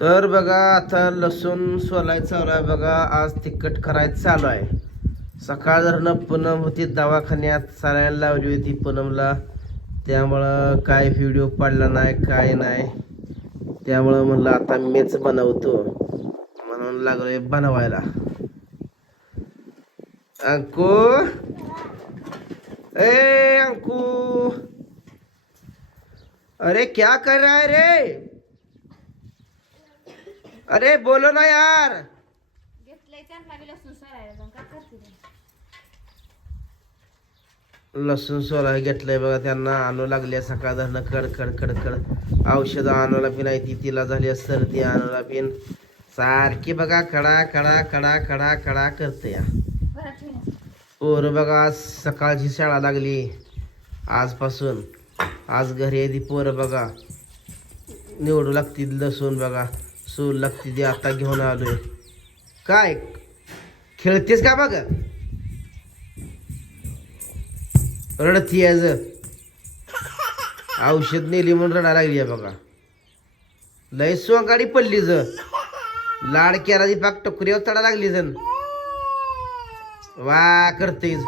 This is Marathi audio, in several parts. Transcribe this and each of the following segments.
तर बघा आता लसूण सोलायचं चालू आहे बघा. आज तिखट करायचं चालू आहे. सकाळ धरणं पूनम होती दवाखान्यात, चालायला लावली होती पूनमला. त्यामुळं काय व्हिडिओ पडला नाही काय नाही. त्यामुळं म्हणलं आता मीच बनवतो म्हणून लागलोय बनवायला. अंकू, ए अंकू, अरे क्या कर रहा है रे? अरे बोलो ना यार. लसूण सोलाय घेतलंय बघा. त्यांना आणू लागले सकाळ धरणं कड कड कड कड. औषधं आणायला पिन आहे ती, तिला झाली सर्दी आणायला पिन. सारखी बघा कडा कडा कडा कडा कडा करते या. पोरं बघा आज सकाळची शाळा लागली आजपासून. आज घरी आहे ती पोरं बघा. निवडू लागतील लसूण बघा, सूल लागते ती. आता घेऊन आलोय. काय खेळतेस का बघ? रडती आज औषध नेली म्हणून रडा लागली आहे बघा. लय सोंगाडी पडली ज. लाड केला ती पाक टोकरीवर चढा लागली जण. वा करतेच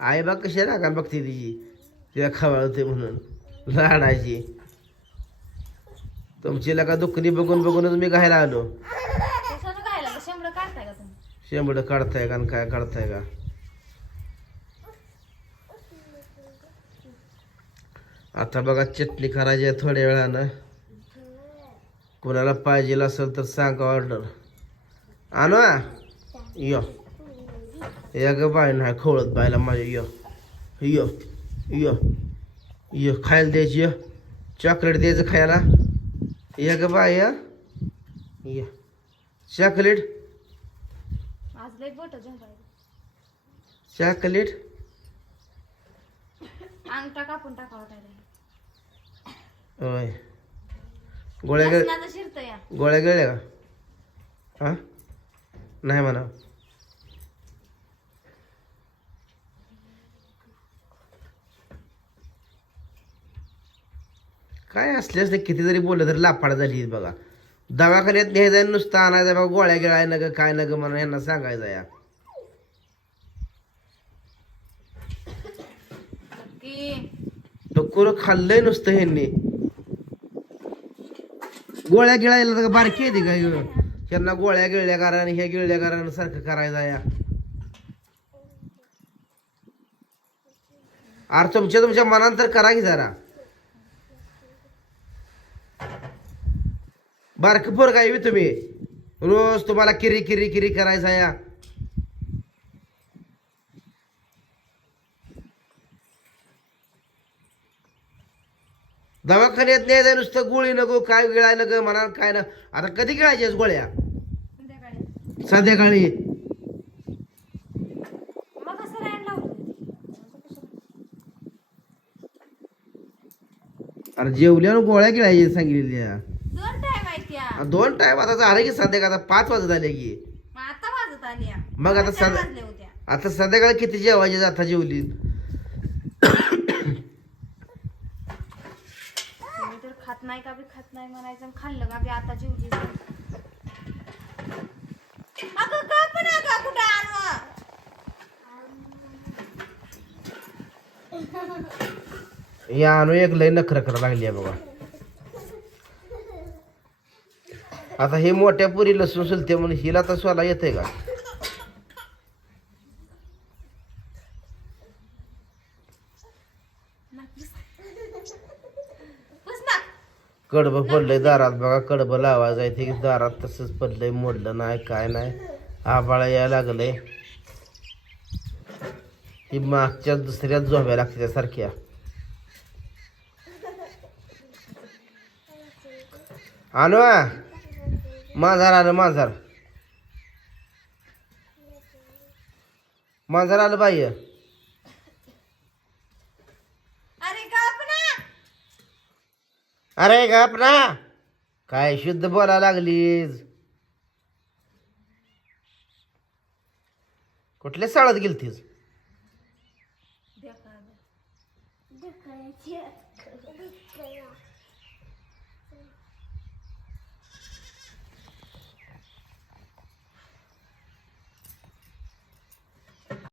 आई बघ कशी रागा बघते तिची, तिला खवळते म्हणून लाडाची. तुमची लगा दुखणी बघून बघूनच मी घायला आलो. शेंबड काढताय का काय काढताय का? आता बघा चटणी करायची आहे थोड्या वेळानं. कोणाला पाहिजे असेल तर सांगा ऑर्डर. आणू यो या ग बाय नाही खवळत बायला माझ्या. यो यो यो यो खायला द्यायची. यो चॉकलेट द्यायचं खायला. या ग बाय या चॉकलेट चॉकलेट होय. गोळ्या गोळ्या गिळल्या का? हा नाही म्हणा. काय असले असले किती जरी बोललं तरी लापाड झाली बघा. दवाखान्यात न्यायचं नुसतं आणायचं बघा. गोळ्या गिळाय नग काय नग म्हणून यांना सांगायचं या. टोकर खाल्लंय नुसतं ह्यांनी. गोळ्या गिळायला बारकी येते का? त्यांना गोळ्या गिळल्या कारण हे गिळल्या कारण सारखं करायचं या. अरे तुमच्या मनांतर करा की जरा. बारक पोर काय तुम्ही रोज तुम्हाला किरी किरी किरी करायचा या. दवाखान्यात न्यायचं नुसतं गोळी नको काय गिळाय नको म्हणा काय ना. आता कधी गिळायच्यास गोळ्या? संध्याकाळी. अरे जेवल्यावर गोळ्या गिळायच्या सांगितलेल्या. 2 टाइम आता झालं की संध्याकाळ. आता 5 वाजत आले की. मग आता संध्याकाळ किती जेवायचे? आता जेवली खात नाही का बी खात नाही म्हणायचं. खाल्लं का बी आता जेवली. या आणू एक लय नखर करा लागली आहे बघा. आता हे मोठ्या पुरी लसूण सुलते म्हणून हिला तर स्वला येते का? कडबं पडलंय दारात बघा. कडबं लावायचं आहे ते दारात तसंच पडलंय. मोडलं नाही काय नाही. आबाळा यायला लागलंय. ही मागच्या दुसऱ्याच झोब्या लागते त्या सारख्या. आणू मांजर आलं. मांजर मांजर आलं बाई. अरे गप ना. काय शुद्ध बोलायला लागलीस? कुठल्या शाळेत गेलतीस?